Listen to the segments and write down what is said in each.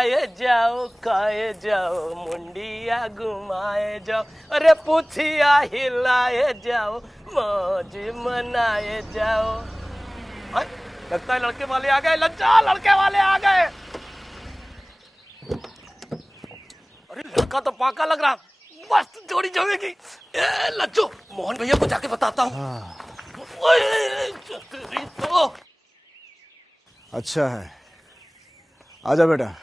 खाए जाओ खाए जाओ, मुंडिया घुमाए जाओ, अरे पुथिया हिलाए जाओ, मौज मनाए जाओ। लगता है लड़के वाले आ गए, लज्जा लड़के वाले आ गए। अरे लड़का तो पाका लग रहा, मस्त जोड़ी जमेगी। लज्जू मोहन भैया को जाके बताता हूँ। तो अच्छा है, आजा बेटा।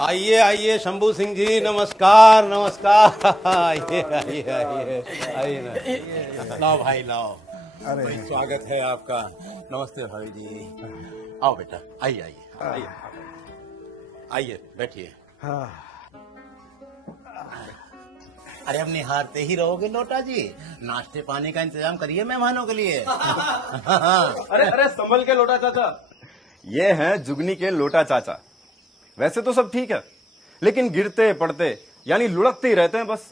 आइए आइए शंभू सिंह जी, नमस्कार नमस्कार। आइए आइए आइए आइए, लाओ भाई लाओ। अरे भाई स्वागत है आपका। नमस्ते भाई जी, आओ बेटा, आइए आइए आइए आइए बैठिए। हाँ। अरे अब निहारते ही रहोगे लोटा जी, नाश्ते पानी का इंतजाम करिए मेहमानों के लिए। अरे अरे संभल के लोटा चाचा। ये हैं जुगनी के लोटा चाचा। वैसे तो सब ठीक है, लेकिन गिरते पड़ते यानी लुढ़कते ही रहते हैं बस।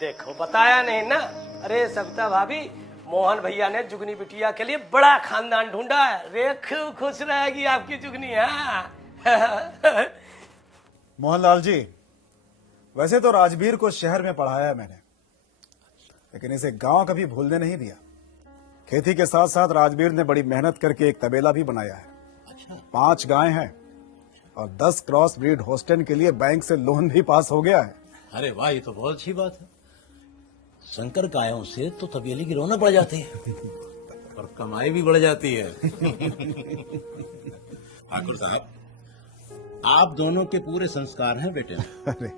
देखो बताया नहीं ना। अरे सविता भाभी, मोहन भैया ने जुगनी बिटिया के लिए बड़ा खानदान ढूंढा है। रेखू खुश रहेगी आपकी जुगनी। हाँ। मोहनलाल जी, वैसे तो राजवीर को शहर में पढ़ाया है मैंने, लेकिन इसे गांव कभी भूलने नहीं दिया। खेती के साथ साथ राजवीर ने बड़ी मेहनत करके एक तबेला भी बनाया है। अच्छा। 5 गायें हैं और 10 क्रॉस ब्रीड होस्टेन के लिए बैंक से लोन भी पास हो गया है। अरे वाह, ये तो बहुत अच्छी बात है। संकर गायों से तो तबेले की रौनक बढ़ जाती है और कमाई भी बढ़ जाती है। ठाकुर साहब, आप दोनों के पूरे संस्कार हैं बेटे। अरे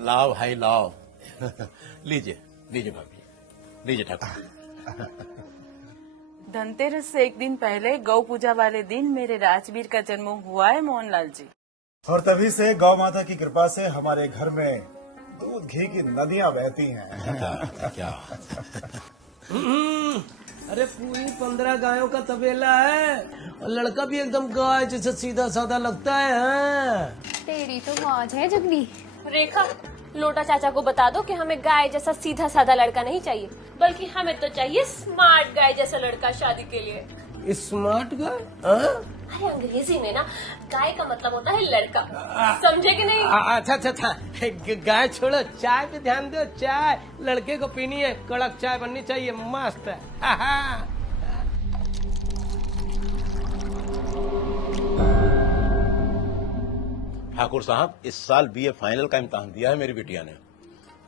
लाओ भाई लाओ। लीजिए लीजिए भाभी, लीजिए ठाकुर। धनतेरस से एक दिन पहले गौ पूजा वाले दिन मेरे राजवीर का जन्म हुआ है मोहनलाल जी। और तभी से गौ माता की कृपा से हमारे घर में दूध घी की नदियां बहती हैं। क्या अरे पूरी 15 गायों का तबेला है और लड़का भी एकदम गाय जैसे सीधा साधा लगता है। हाँ। तेरी तो मौज है जुगनी। रेखा, लोटा चाचा को बता दो कि हमें गाय जैसा सीधा साधा लड़का नहीं चाहिए, बल्कि हमें तो चाहिए स्मार्ट गाय जैसा लड़का शादी के लिए। Smart guy? हाँ? अरे अंग्रेजी में ना गाय का मतलब होता है लड़का, समझे कि नहीं? अच्छा अच्छा अच्छा, गाय छोड़ो, चाय पे ध्यान दो। चाय लड़के को पीनी है, कड़क चाय बननी चाहिए, मस्त है। ठाकुर साहब, इस साल बीए फाइनल का इम्तिहान दिया है मेरी बिटिया ने।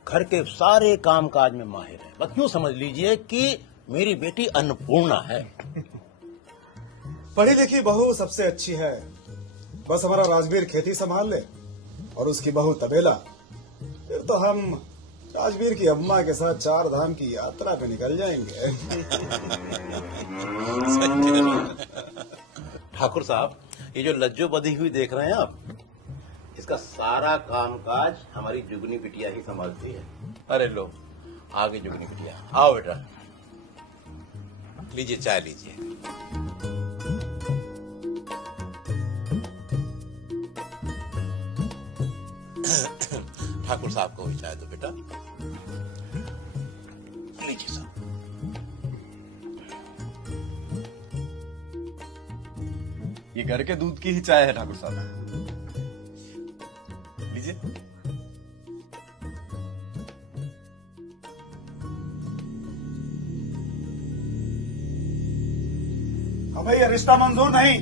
घर के सारे काम काज में माहिर है। बस यूं समझ लीजिए कि मेरी बेटी अन्नपूर्णा है। पढ़ी लिखी बहू सबसे अच्छी है। बस हमारा राजवीर खेती संभाल ले और उसकी बहू तबेला, फिर तो हम राजवीर की अम्मा के साथ 4 धाम की यात्रा पे निकल जाएंगे। ठाकुर साहब, ये जो लज्जो बधी हुई देख रहे हैं आप, इसका सारा कामकाज हमारी जुगनी बिटिया ही संभालती है। अरे लो, आगे जुगनी बिटिया, आओ बेटा, लीजिए चाय लीजिए। ठाकुर साहब को भी चाय दो बेटा, लीजिए साहब। ये घर के दूध की ही चाय है ठाकुर साहब, लीजिए। हमें ये रिश्ता मंजूर नहीं।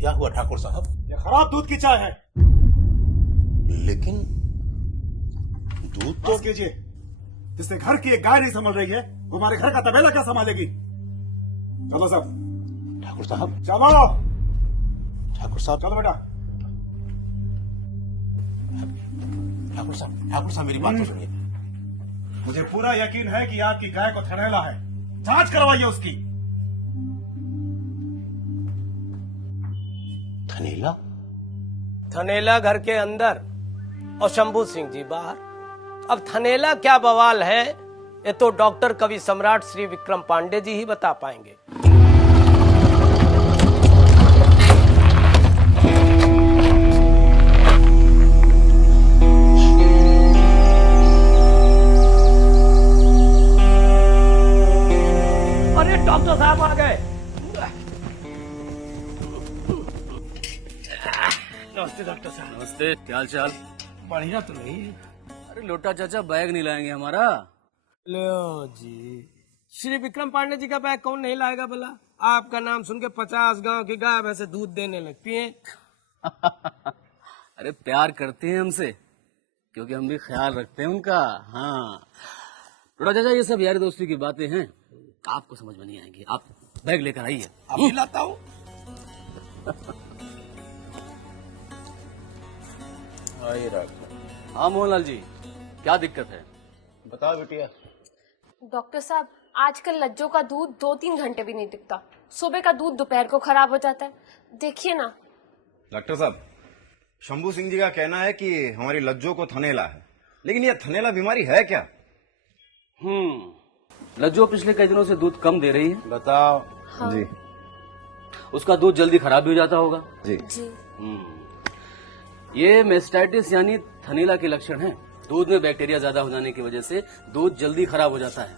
क्या हुआ ठाकुर साहब? ये खराब दूध की चाय है। लेकिन दूध तो बस कीजिए, जिससे घर की एक गाय नहीं संभल रही है, वो हमारे घर का तबेला क्या संभालेगी? चलो सब। ठाकुर साहब, चलो। ठाकुर साहब, चलो बेटा। ठाकुर साहब मेरी बात तो सुनिए। मुझे पूरा यकीन है कि आपकी गाय को थनैला है। जांच करवाइए उसकी। थनेला? थनेला घर के अंदर और शंभू सिंह जी बाहर। अब थनेला क्या बवाल है, ये तो डॉक्टर कवि सम्राट श्री विक्रम पांडे जी ही बता पाएंगे। डॉक्टर साहब। नमस्ते, क्या हाल चाल? बढ़िया तो नहीं है? अरे लोटा चाचा बैग नहीं लाएंगे हमारा। लो जी, श्री विक्रम पांडे जी का बैग कौन नहीं लाएगा भला? आपका नाम सुन के 50 गांव की गाय भैंसे दूध देने लगती हैं। अरे प्यार करते हैं हमसे, क्योंकि हम भी ख्याल रखते हैं उनका। हाँ लोटा चाचा, ये सब यारी दोस्ती की बातें हैं, आपको समझ में नहीं आएंगी। आप बैग लेकर आइए। अभी लाता हूँ। हाँ मोहनलाल जी, क्या दिक्कत है? बताओ बिटिया। डॉक्टर साहब, आजकल लज्जों का दूध 2-3 घंटे भी नहीं टिकता। सुबह का दूध दोपहर को खराब हो जाता है। देखिए ना। डॉक्टर साहब, शंभू सिंह जी का कहना है कि हमारी लज्जों को थनेला है, लेकिन यह थनेला बीमारी है क्या? लज्जो पिछले कई दिनों से दूध कम दे रही है। बताओ। हाँ। जी उसका दूध जल्दी खराब भी हो जाता होगा। जी जी। ये मेस्टाइटिस यानी थनीला के लक्षण हैं। दूध में बैक्टीरिया ज्यादा हो जाने की वजह से दूध जल्दी खराब हो जाता है।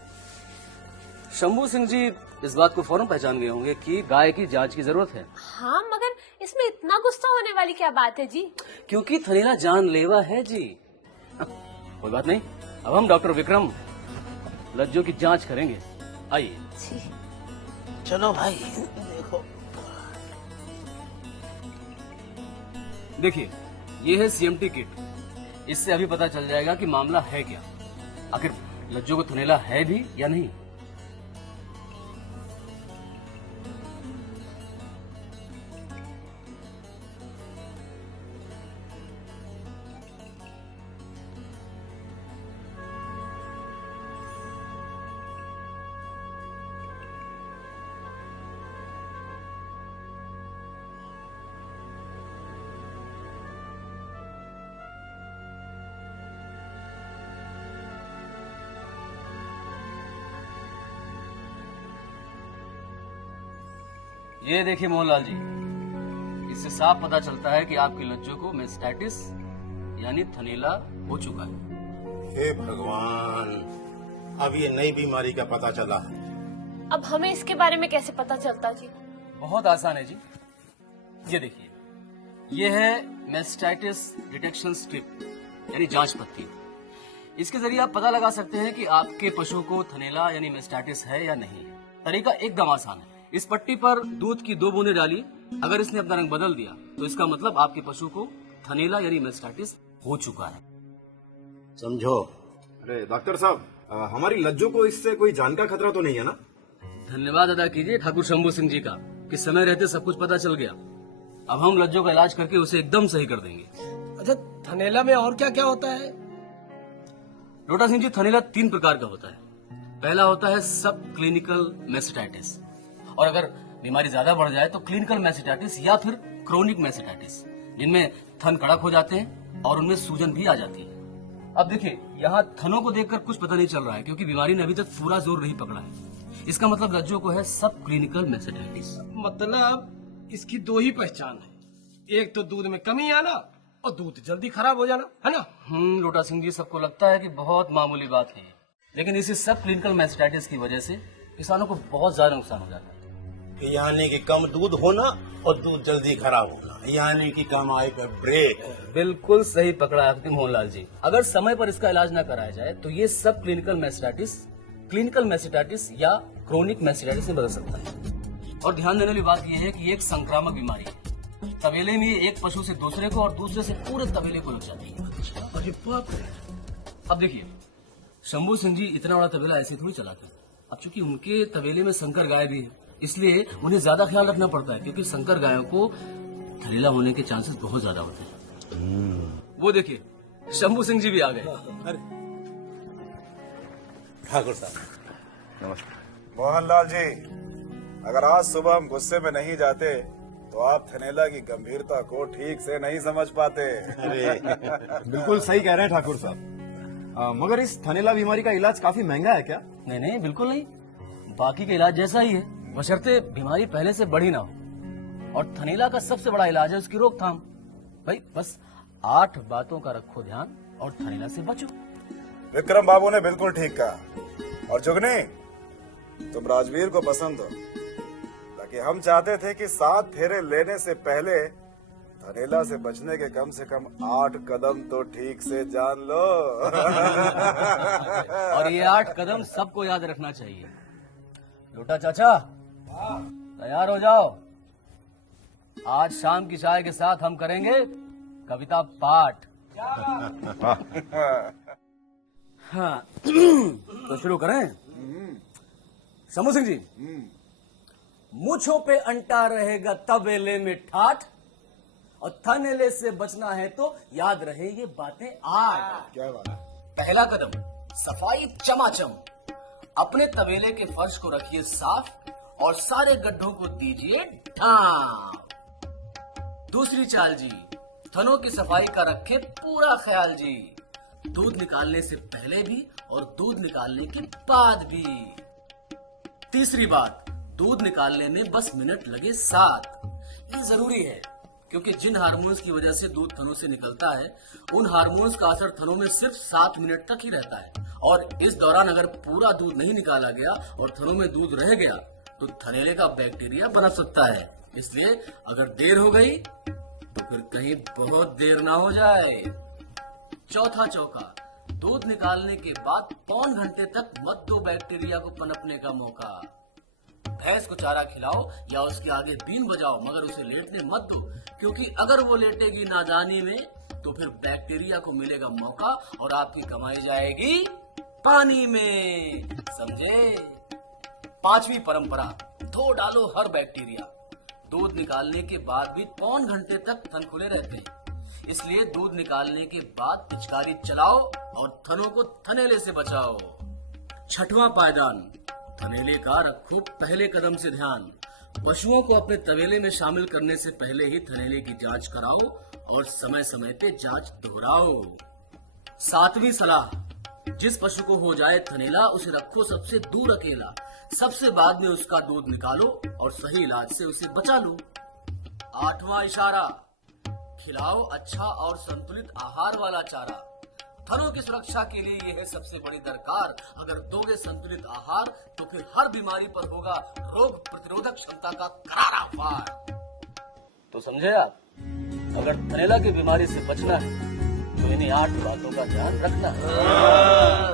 शंभू सिंह जी इस बात को फौरन पहचान गए होंगे कि गाय की जांच की जरूरत है। हाँ, मगर इसमें इतना गुस्सा होने वाली क्या बात है जी? क्योंकि थनीला जानलेवा है जी। कोई बात नहीं, अब हम डॉक्टर विक्रम लज्जो की जांच करेंगे। आइए। चलो भाई, देखो। देखिए, ये है सीएमटी किट। इससे अभी पता चल जाएगा कि मामला है क्या, आखिर लज्जो को थनेला है भी या नहीं। ये देखिए मोहनलाल जी, इससे साफ पता चलता है कि आपकी लज्जो को मेस्टाइटिस यानी थनीला हो चुका है। हे भगवान, अब ये नई बीमारी का पता चला है। अब हमें इसके बारे में कैसे पता चलता जी? बहुत आसान है जी। ये देखिए, ये है मेस्टाइटिस डिटेक्शन स्ट्रिप यानी जांच पट्टी। इसके जरिए आप पता लगा सकते हैं कि आपके पशु को थनेला यानी मेस्टाइटिस है या नहीं। तरीका एकदम आसान है। इस पट्टी पर दूध की 2 बूंदें डालिए। अगर इसने अपना रंग बदल दिया तो इसका मतलब आपके पशु को थनेला यानी मेस्टाइटिस हो चुका है। समझो। अरे डॉक्टर साहब, हमारी लज्जो को इससे कोई जान का खतरा तो नहीं है ना? धन्यवाद अदा कीजिए ठाकुर शंभू सिंह जी का कि समय रहते सब कुछ पता चल गया। अब हम लज्जो का इलाज करके उसे एकदम सही कर देंगे। अच्छा, थनेला में और क्या क्या होता है? लोटा सिंह जी, थनेला 3 प्रकार का होता है। पहला होता है सब क्लिनिकल मेस्टाइटिस, और अगर बीमारी ज्यादा बढ़ जाए तो क्लिनिकल मेस्टाइटिस या फिर क्रोनिक मेस्टाइटिस, जिनमें थन कड़क हो जाते हैं और उनमें सूजन भी आ जाती है। अब देखिए, यहाँ थनों को देखकर कुछ पता नहीं चल रहा है, क्योंकि बीमारी ने अभी तक पूरा जोर नहीं पकड़ा है। इसका मतलब लज्जो को है सब क्लिनिकल मेस्टाइटिस। मतलब इसकी 2 ही पहचान है, एक तो दूध में कमी आना और दूध जल्दी खराब हो जाना, है ना? लोटा सिंह जी, सबको लगता है कि बहुत मामूली बात है, लेकिन इसी सब क्लिनिकल मेस्टाइटिस की वजह से किसानों को बहुत ज्यादा नुकसान हो जाता है। यानी कि कम दूध होना और दूध जल्दी खराब होना, यानी कि कमाई पे ब्रेक। बिल्कुल सही पकड़ा आपने मोहनलाल जी। अगर समय पर इसका इलाज न कराया जाए तो ये सब क्लिनिकल मेस्टाइटिस या क्रोनिक मेस्टाइटिस में बदल सकता है। और ध्यान देने वाली बात यह है कि एक संक्रामक बीमारी है। तबेले में एक पशु से दूसरे को और दूसरे से पूरे तबेले को लग जाती है। अरे बाप रे। अब देखिए, शंभू सिंह जी इतना बड़ा तबेला ऐसे थोड़ी चलाते हैं। अब चूंकि उनके तबेले में संकर गाय भी है, इसलिए उन्हें ज्यादा ख्याल रखना पड़ता है, क्योंकि संकर गायों को थनेला होने के चांसेस बहुत ज्यादा होते हैं। वो देखिए, शंभू सिंह जी भी आ गए। ठाकुर साहब नमस्कार। मोहनलाल जी, अगर आज सुबह हम गुस्से में नहीं जाते तो आप थनेला की गंभीरता को ठीक से नहीं समझ पाते। अरे बिल्कुल सही कह रहे हैं ठाकुर साहब। मगर इस थनेला बीमारी का इलाज काफी महंगा है क्या? नहीं नहीं, बिल्कुल नहीं, बाकी के इलाज जैसा ही है, बशर्ते बीमारी पहले से बढ़ी ना हो। और थनेला का सबसे बड़ा इलाज है उसकी रोकथाम। भाई बस 8 बातों का रखो ध्यान और थनेला से बचो। विक्रम बाबू ने बिल्कुल ठीक कहा। और जुगनी, तुम राजवीर को पसंद हो, ताकि हम चाहते थे कि 7 फेरे लेने से पहले थनेला से बचने के कम से कम 8 कदम तो ठीक से जान लो। और ये 8 कदम सबको याद रखना चाहिए। लोटा चाचा तैयार हो जाओ, आज शाम की चाय के साथ हम करेंगे कविता पाठ। हाँ तो शुरू करें। शंभू सिंह जी, मूंछों पे अंटा रहेगा तबेले में ठाठ, और थनेले से बचना है तो याद रहे ये बातें आज। क्या बात है? पहला कदम सफाई चमाचम, अपने तबेले के फर्श को रखिए साफ और सारे गड्ढों को दीजिए ढांप। दूसरी चाल जी, थनों की सफाई का रखे पूरा ख्याल जी, दूध निकालने से पहले भी और दूध निकालने के बाद भी। तीसरी बात, दूध निकालने में बस मिनट लगे 7। ये जरूरी है क्योंकि जिन हार्मोन्स की वजह से दूध थनों से निकलता है उन हार्मोन्स का असर थनों में सिर्फ 7 मिनट तक ही रहता है, और इस दौरान अगर पूरा दूध नहीं निकाला गया और थनों में दूध रह गया तो थनेले का बैक्टीरिया पनप सकता है। इसलिए अगर देर हो गई तो फिर कहीं बहुत देर ना हो जाए। चौथा चौका, दूध निकालने के बाद पौन घंटे तक मत दो बैक्टीरिया को पनपने का मौका। भैंस को चारा खिलाओ या उसके आगे बीन बजाओ, मगर उसे लेटने मत दो, क्योंकि अगर वो लेटेगी नादानी में तो फिर बैक्टीरिया को मिलेगा मौका और आपकी कमाई जाएगी पानी में, समझे। पांचवी परंपरा, धो डालो हर बैक्टीरिया। दूध निकालने के बाद भी पौन घंटे तक थन खुले रहते हैं, इसलिए दूध निकालने के बाद पिचकारी चलाओ और थनों को थनेले से बचाओ। छठवां पायदान, थनेले का रखो पहले कदम से ध्यान। पशुओं को अपने तबेले में शामिल करने से पहले ही थनेले की जांच कराओ और समय समय पे जांच दोहराओ। सातवीं सलाह, जिस पशु को हो जाए थनेला उसे रखो सबसे दूर अकेला, सबसे बाद में उसका दूध निकालो और सही इलाज से उसे बचा लो। आठवां इशारा, खिलाओ अच्छा और संतुलित आहार वाला चारा। थनों की सुरक्षा के लिए यह है सबसे बड़ी दरकार। अगर दोगे संतुलित आहार तो फिर हर बीमारी पर होगा रोग प्रतिरोधक क्षमता का करारा वार। तो समझे आप, अगर थनेला की बीमारी से बचना है तो इन्हीं 8 बातों का ध्यान रखना है।